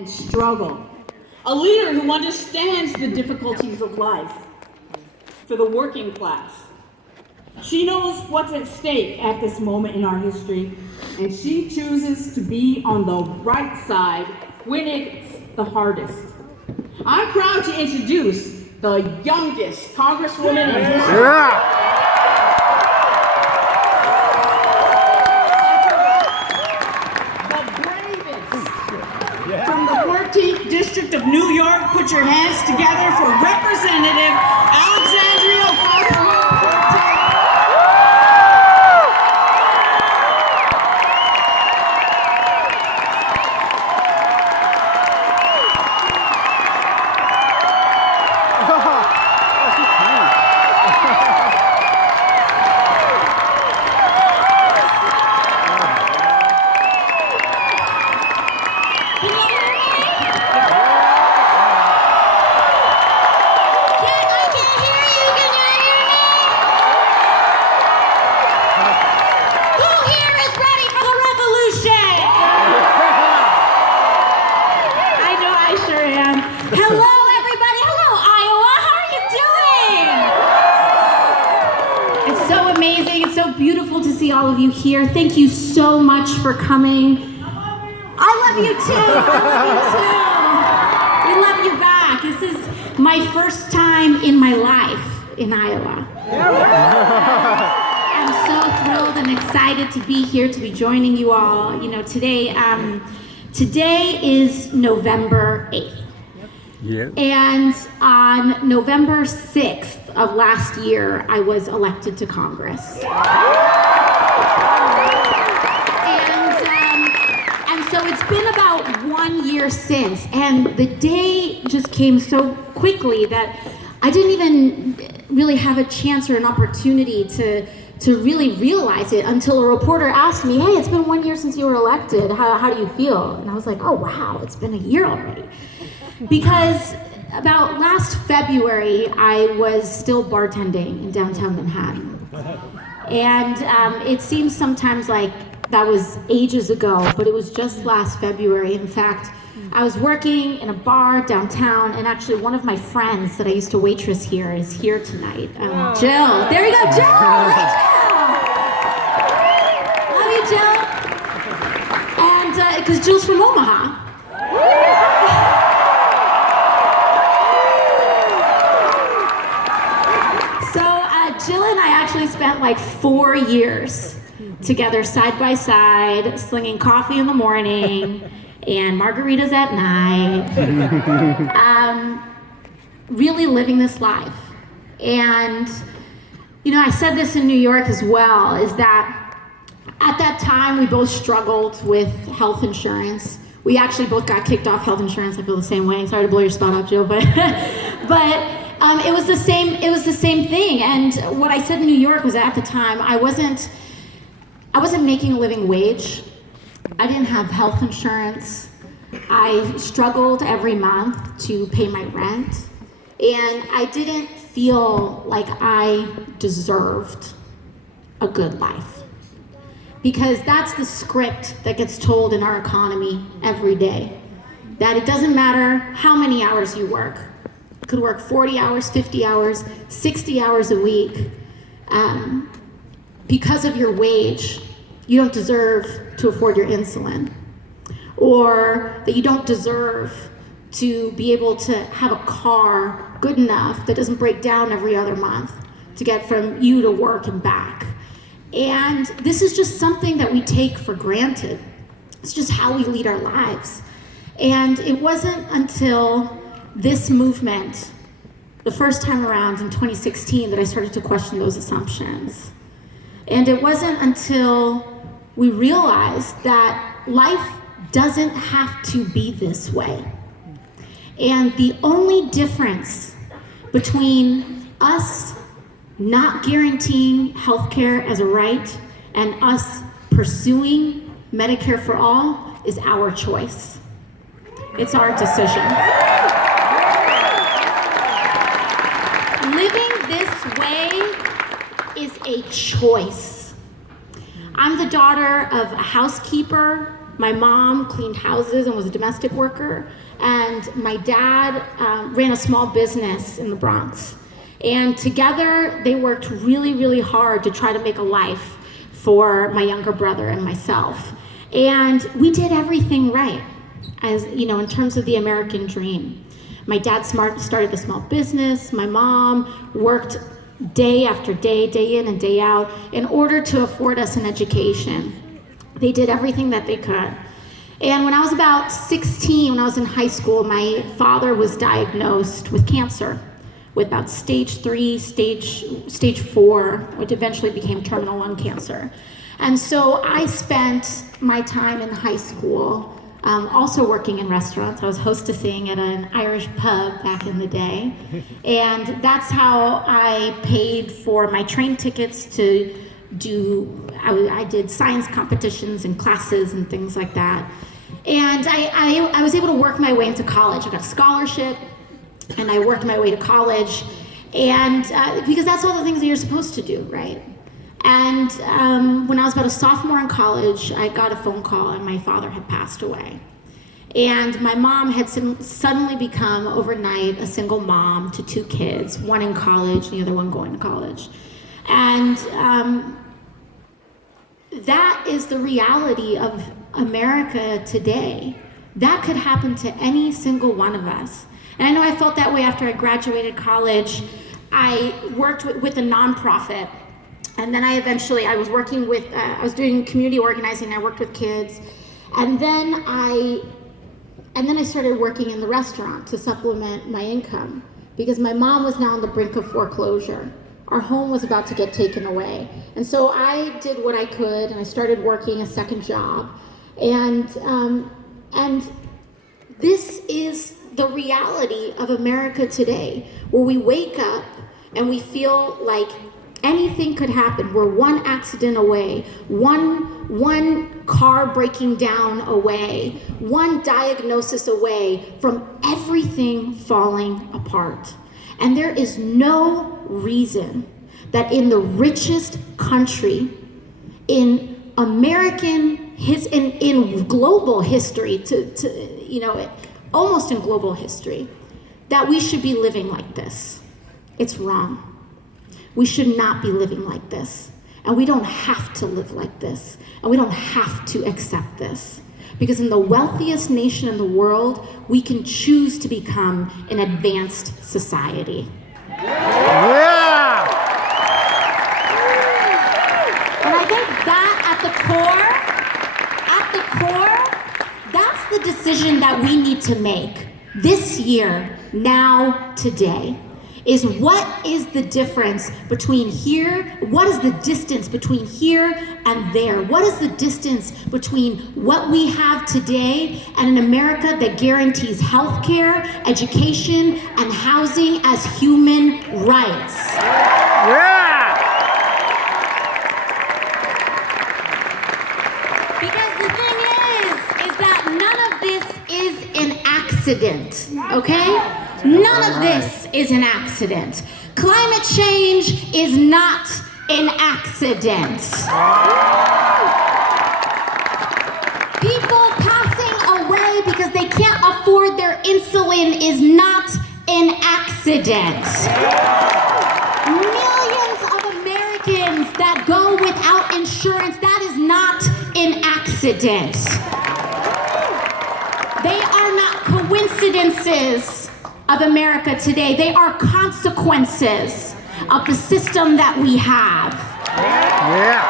and struggle. A leader who understands the difficulties of life for the working class. She knows what's at stake at this moment in our history, and she chooses to be on the right side when it's the hardest. I'm proud to introduce the youngest Congresswoman in history. The bravest. From the 14th District of New York, put your hands together for Representative Alexandria Ocasio-Cortez. Beautiful to see all of you here. Thank you so much for coming. I love you too. We love you back. This is my first time in my life in Iowa. I'm so thrilled and excited to be here, to be joining you all. You know, today is November 8th. Yeah. And on November 6th of last year, I was elected to Congress. And so it's been about 1 year since, and the day just came so quickly that I didn't even really have a chance or an opportunity to really realize it until a reporter asked me, hey, it's been 1 year since you were elected. How do you feel? And I was like, oh, wow, it's been a year already. Because about last February, I was still bartending in downtown Manhattan. And it seems sometimes like that was ages ago, but it was just last February. In fact, I was working in a bar downtown, and actually one of my friends that I used to waitress here is here tonight. Jill. There you go, Jill! Hey, Jill! Love you, Jill. And because Jill's from Omaha. Jill and I actually spent like 4 years together side by side, slinging coffee in the morning and margaritas at night, really living this life. And, you know, I said this in New York as well, is that at that time we both struggled with health insurance. We actually both got kicked off health insurance. I feel the same way. Sorry to blow your spot up, Jill, but it was the same thing. And what I said in New York was, at the time, I wasn't making a living wage. I didn't have health insurance. I struggled every month to pay my rent. And I didn't feel like I deserved a good life. Because that's the script that gets told in our economy every day. That it doesn't matter how many hours you work. You could work 40 hours, 50 hours, 60 hours a week. Because of your wage, you don't deserve to afford your insulin. Or that you don't deserve to be able to have a car good enough that doesn't break down every other month to get from you to work and back. And this is just something that we take for granted. It's just how we lead our lives. And it wasn't until this movement, the first time around in 2016, that I started to question those assumptions. And it wasn't until we realized that life doesn't have to be this way. And the only difference between us not guaranteeing healthcare as a right and us pursuing Medicare for all is our choice. It's our decision. Living this way is a choice. I'm the daughter of a housekeeper My mom cleaned houses and was a domestic worker, and my dad ran a small business in the Bronx. And together, they worked really, really hard to try to make a life for my younger brother and myself. And we did everything right, as you know, in terms of the American dream. My dad started a small business. My mom worked day after day, day in and day out, in order to afford us an education. They did everything that they could. And when I was about 16, when I was in high school, my father was diagnosed with cancer, with about stage 3, stage 4, which eventually became terminal lung cancer. And so I spent my time in high school also working in restaurants. I was hostessing at an Irish pub back in the day. And that's how I paid for my train tickets to I did science competitions and classes and things like that. And I was able to work my way into college. I got a scholarship, and I worked my way to college. And because that's all the things that you're supposed to do, right? And when I was about a sophomore in college, I got a phone call, and my father had passed away. And my mom had suddenly become, overnight, a single mom to 2 kids, one in college, the other one going to college. And that is the reality of America today. That could happen to any single one of us. And I know I felt that way after I graduated college. I worked with a nonprofit. And then I was working with, I was doing community organizing. I worked with kids. And then I started working in the restaurant to supplement my income, because my mom was now on the brink of foreclosure. Our home was about to get taken away. And so I did what I could, and I started working a second job. And this is the reality of America today, where we wake up and we feel like anything could happen. We're one accident away, one car breaking down away, one diagnosis away from everything falling apart. And there is no reason that in the richest country in in global history, almost in global history, that we should be living like this. It's wrong. We should not be living like this. And we don't have to live like this. And we don't have to accept this. Because in the wealthiest nation in the world, we can choose to become an advanced society. Yeah! And I think that at the core, that's the decision that we need to make this year, now, today. Is what is the difference between here, what is the distance between here and there? What is the distance between what we have today and an America that guarantees healthcare, education, and housing as human rights? Yeah! Because the thing is that none of this is an accident, okay? None of this is an accident. Climate change is not an accident. People passing away because they can't afford their insulin is not an accident. Millions of Americans that go without insurance, that is not an accident. They are not coincidences of America today. They are consequences of the system that we have. Yeah!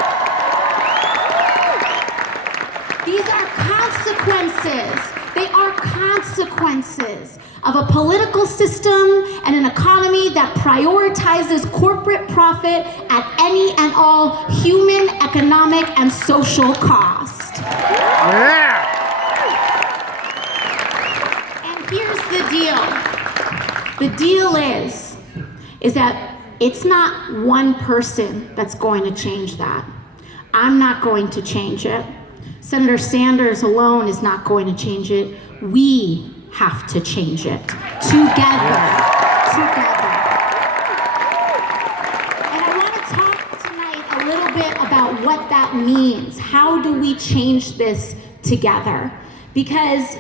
These are consequences. They are consequences of a political system and an economy that prioritizes corporate profit at any and all human, economic, and social cost. Yeah! And here's the deal. The deal is that it's not one person that's going to change that. I'm not going to change it. Senator Sanders alone is not going to change it. We have to change it together. And I want to talk tonight a little bit about what that means. How do we change this together. Because